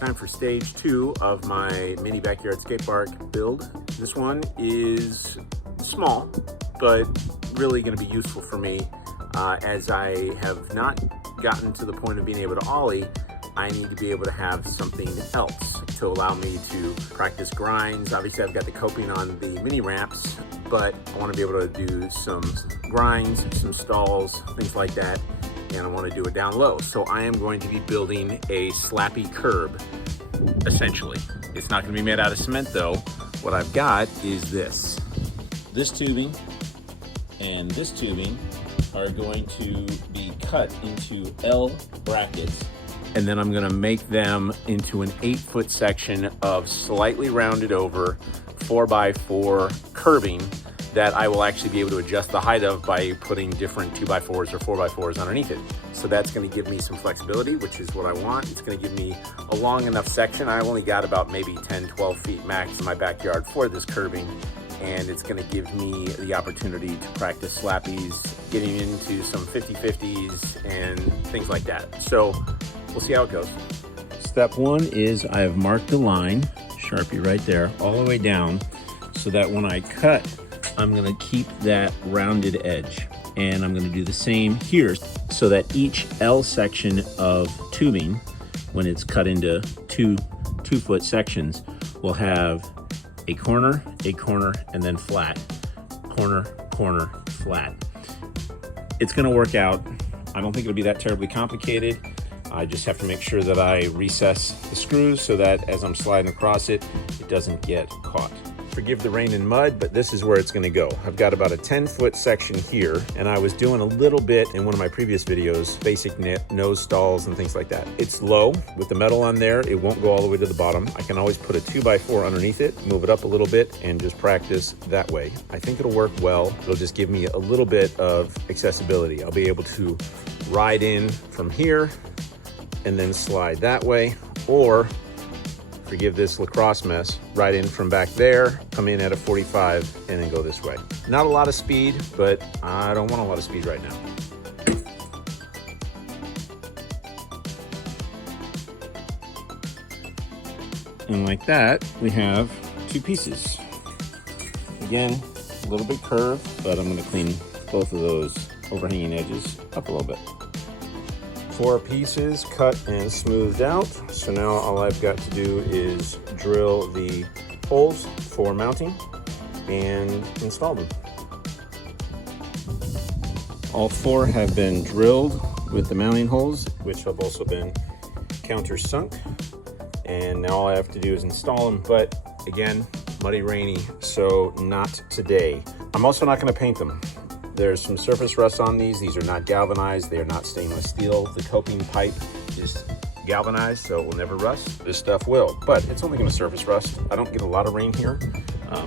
Time for stage 2 of my mini backyard skate park build. This one is small, but really going to be useful for me as I have not gotten to the point of being able to ollie. I need to be able to have something else to allow me to practice grinds. Obviously, I've got the coping on the mini ramps, but I want to be able to do some grinds, some stalls, things like that, and I want to do it down low. So I am going to be building a Slappy curb, essentially. It's not going to be made out of cement though. What I've got is this. This tubing and this tubing are going to be cut into L brackets, and then I'm gonna make them into an 8-foot section of slightly rounded over 4x4 curbing that I will actually be able to adjust the height of by putting different 2x4s or 4x4s underneath it. So that's gonna give me some flexibility, which is what I want. It's gonna give me a long enough section. I only got about maybe 10, 12 feet max in my backyard for this curbing, and it's gonna give me the opportunity to practice slappies, getting into some 50-50s and things like that. So we'll see how it goes. Step 1 is I have marked the line, Sharpie right there, all the way down, so that when I cut, I'm gonna keep that rounded edge. And I'm gonna do the same here, so that each L section of tubing, when it's cut into two-foot sections, will have a corner, and then flat. Corner, corner, flat. It's gonna work out. I don't think it'll be that terribly complicated. I just have to make sure that I recess the screws so that as I'm sliding across it, it doesn't get caught. Forgive the rain and mud, but this is where it's gonna go. I've got about a 10-foot section here, and I was doing a little bit in one of my previous videos, basic nose stalls and things like that. It's low with the metal on there. It won't go all the way to the bottom. I can always put a 2x4 underneath it, move it up a little bit, and just practice that way. I think it'll work well. It'll just give me a little bit of accessibility. I'll be able to ride in from here and then slide that way, or forgive this lacrosse mess, ride in from back there, come in at a 45, and then go this way. Not a lot of speed, but I don't want a lot of speed right now. And like that, we have 2 pieces. Again, a little bit curved, but I'm gonna clean both of those overhanging edges up a little bit. 4 pieces cut and smoothed out. So now all I've got to do is drill the holes for mounting and install them. All 4 have been drilled with the mounting holes, which have also been countersunk. And now all I have to do is install them. But again, muddy, rainy, so not today. I'm also not gonna paint them. There's some surface rust on these. These are not galvanized. They are not stainless steel. The coping pipe is galvanized, so it will never rust. This stuff will, but it's only gonna surface rust. I don't get a lot of rain here,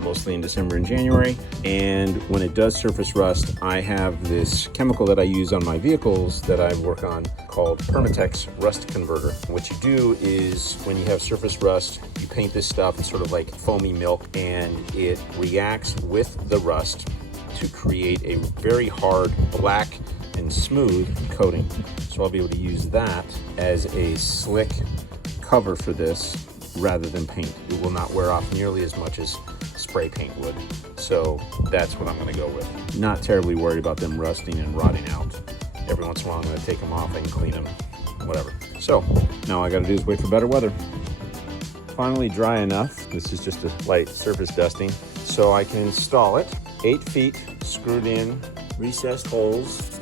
mostly in December and January. And when it does surface rust, I have this chemical that I use on my vehicles that I work on called Permatex Rust Converter. What you do is when you have surface rust, you paint this stuff in sort of like foamy milk, and it reacts with the rust to create a very hard black and smooth coating. So I'll be able to use that as a slick cover for this rather than paint. It will not wear off nearly as much as spray paint would. So that's what I'm gonna go with. Not terribly worried about them rusting and rotting out. Every once in a while I'm gonna take them off and clean them, whatever. So now all I gotta do is wait for better weather. Finally dry enough. This is just a light surface dusting, so I can install it. 8 feet screwed in, recessed holes,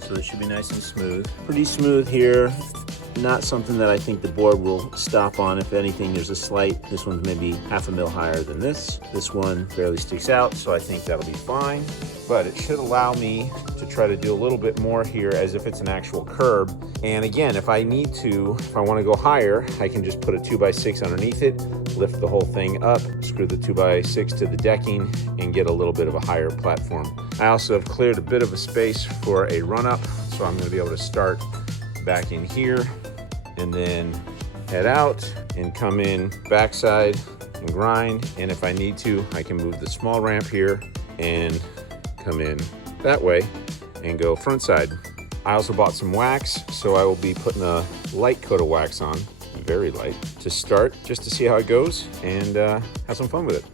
so it should be nice and smooth. Pretty smooth here. Not something that I think the board will stop on. If anything, there's a slight, this one's maybe 1/2 mil higher than this. This one barely sticks out, so I think that'll be fine. But it should allow me to try to do a little bit more here as if it's an actual curb. And again, if I need to, if I want to go higher, I can just put a 2x6 underneath it, lift the whole thing up, screw the 2x6 to the decking, and get a little bit of a higher platform. I also have cleared a bit of a space for a run-up, so I'm going to be able to start back in here and then head out and come in backside and grind. And if I need to, I can move the small ramp here and come in that way and go front side. I also bought some wax, so I will be putting a light coat of wax on. very light to start, just to see how it goes and have some fun with it.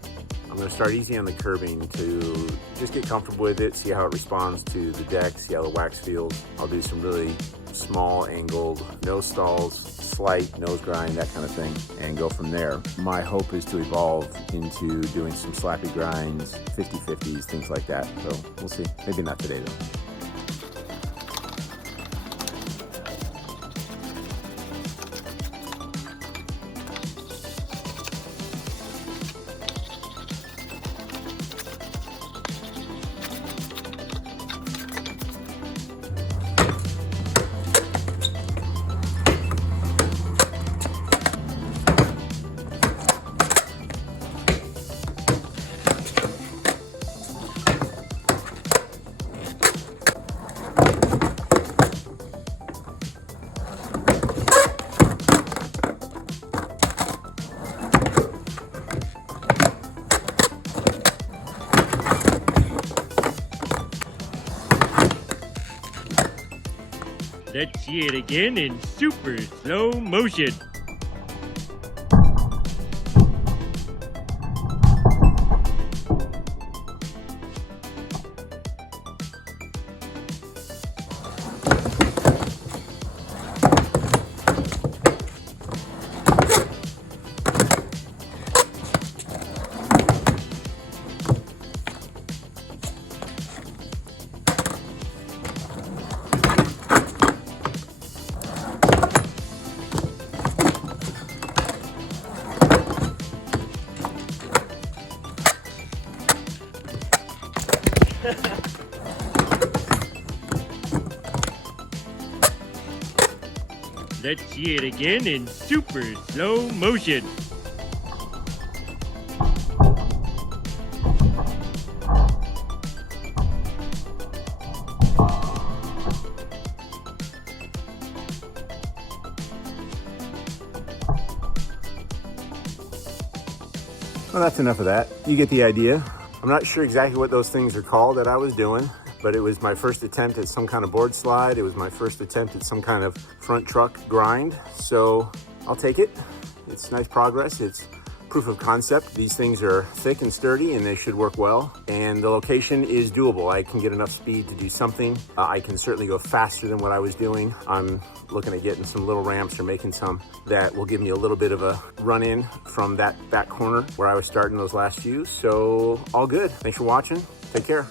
I'm going to start easy on the curbing to just get comfortable with it, see how it responds to the deck, see how the wax feels. I'll do some really small angled nose stalls, slight nose grind, that kind of thing, and go from there. My hope is to evolve into doing some slappy grinds, 50-50s, things like that. So we'll see. Maybe not today though. Let's see it again in super slow motion. Let's see it again in super slow motion. Well, that's enough of that. You get the idea. I'm not sure exactly what those things are called that I was doing, but it was my first attempt at some kind of board slide. It was my first attempt at some kind of front truck grind. So I'll take it. It's nice progress. It's proof of concept. These things are thick and sturdy and they should work well. And the location is doable. I can get enough speed to do something. I can certainly go faster than what I was doing. I'm looking at getting some little ramps or making some that will give me a little bit of a run in from that back corner where I was starting those last few. So all good. Thanks for watching. Take care.